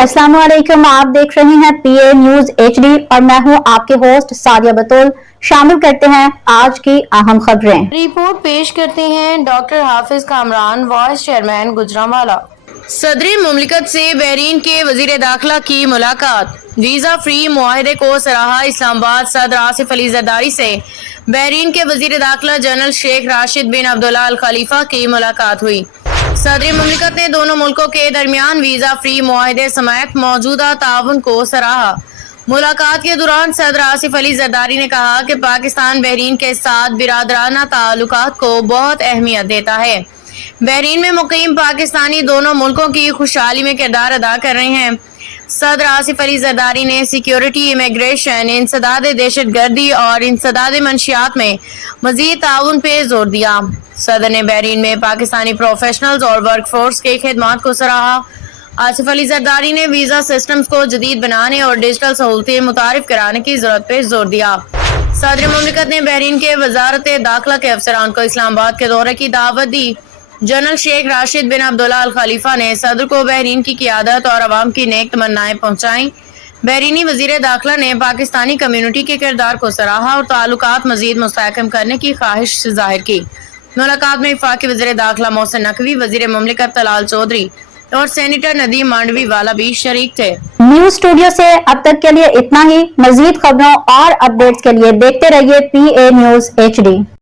अस्सलाम वालेकुम, आप देख रहे हैं पीए न्यूज एचडी और मैं हूं आपके होस्ट सादिया बतूल। शामिल करते हैं आज की अहम खबरें। रिपोर्ट पेश करते हैं डॉक्टर हाफिज कामरान, वाइस चेयरमैन गुजरांवाला। सदर मुमलिकत से बहरीन के वजीर दाखिला की मुलाकात। वीजा फ्री मुआहदे को सराहा। इस्लामाबाद सदर आसिफ अली जरदारी से बहरीन के वजीर दाखिला जनरल शेख राशिद बिन अब्दुल्ला अल खलीफा की मुलाकात हुई। सदर मुमलिकत ने दोनों मुल्कों के दरमियान वीजा फ्री मुआहदे समेत मौजूदा ताउन को सराहा। मुलाकात के दौरान सदर आसिफ अली जरदारी ने कहा कि पाकिस्तान बहरीन के साथ बिरादराना ताल्लुकात को बहुत अहमियत देता है। बहरीन में मुकीम पाकिस्तानी दोनों मुल्कों की खुशहाली में किरदार अदा कर रहे हैं। सदर आसिफ अली जरदारी ने सिक्योरिटी, इमिग्रेशन, इंसदाद दहशत गर्दी और इंसदाद मंशियात में मजीद ताउन पे जोर दिया। सदर ने बहरीन में पाकिस्तानी प्रोफेशनल्स और वर्क फोर्स के खिदमात को सराहा। आसिफ अली जरदारी ने वीजा सिस्टम्स को जदीद बनाने और डिजिटल सहूलतें मुतारिफ कराने की जरूरत पर जोर दिया। सदर मुमलिकत ने बहरीन के वजारत दाखिला के अफसरान को इस्लामाबाद के दौरे की दावत दी। जनरल शेख राशिद बिन अब्दुल्ला अल खलीफा ने सदर को बहरीन की क़ियादत और अवाम की नेक तमन्नाएं पहुंचाई। बहरीनी वजीर दाखिला ने पाकिस्तानी कम्युनिटी के किरदार को सराहा और ताल्लुकात मजीद मुस्तहकम करने की ख्वाहिश जाहिर की। मुलाकात में वफाकी वजीर दाखिला मोहसिन नकवी, वजीर मुमलिकत तलाल चौधरी और सेनेटर नदीम मांडवी वाला भी शरीक थे। न्यूज स्टूडियो से अब तक के लिए इतना ही। मजीद खबरों और अपडेट्स के लिए देखते रहिए पीए न्यूज एचडी।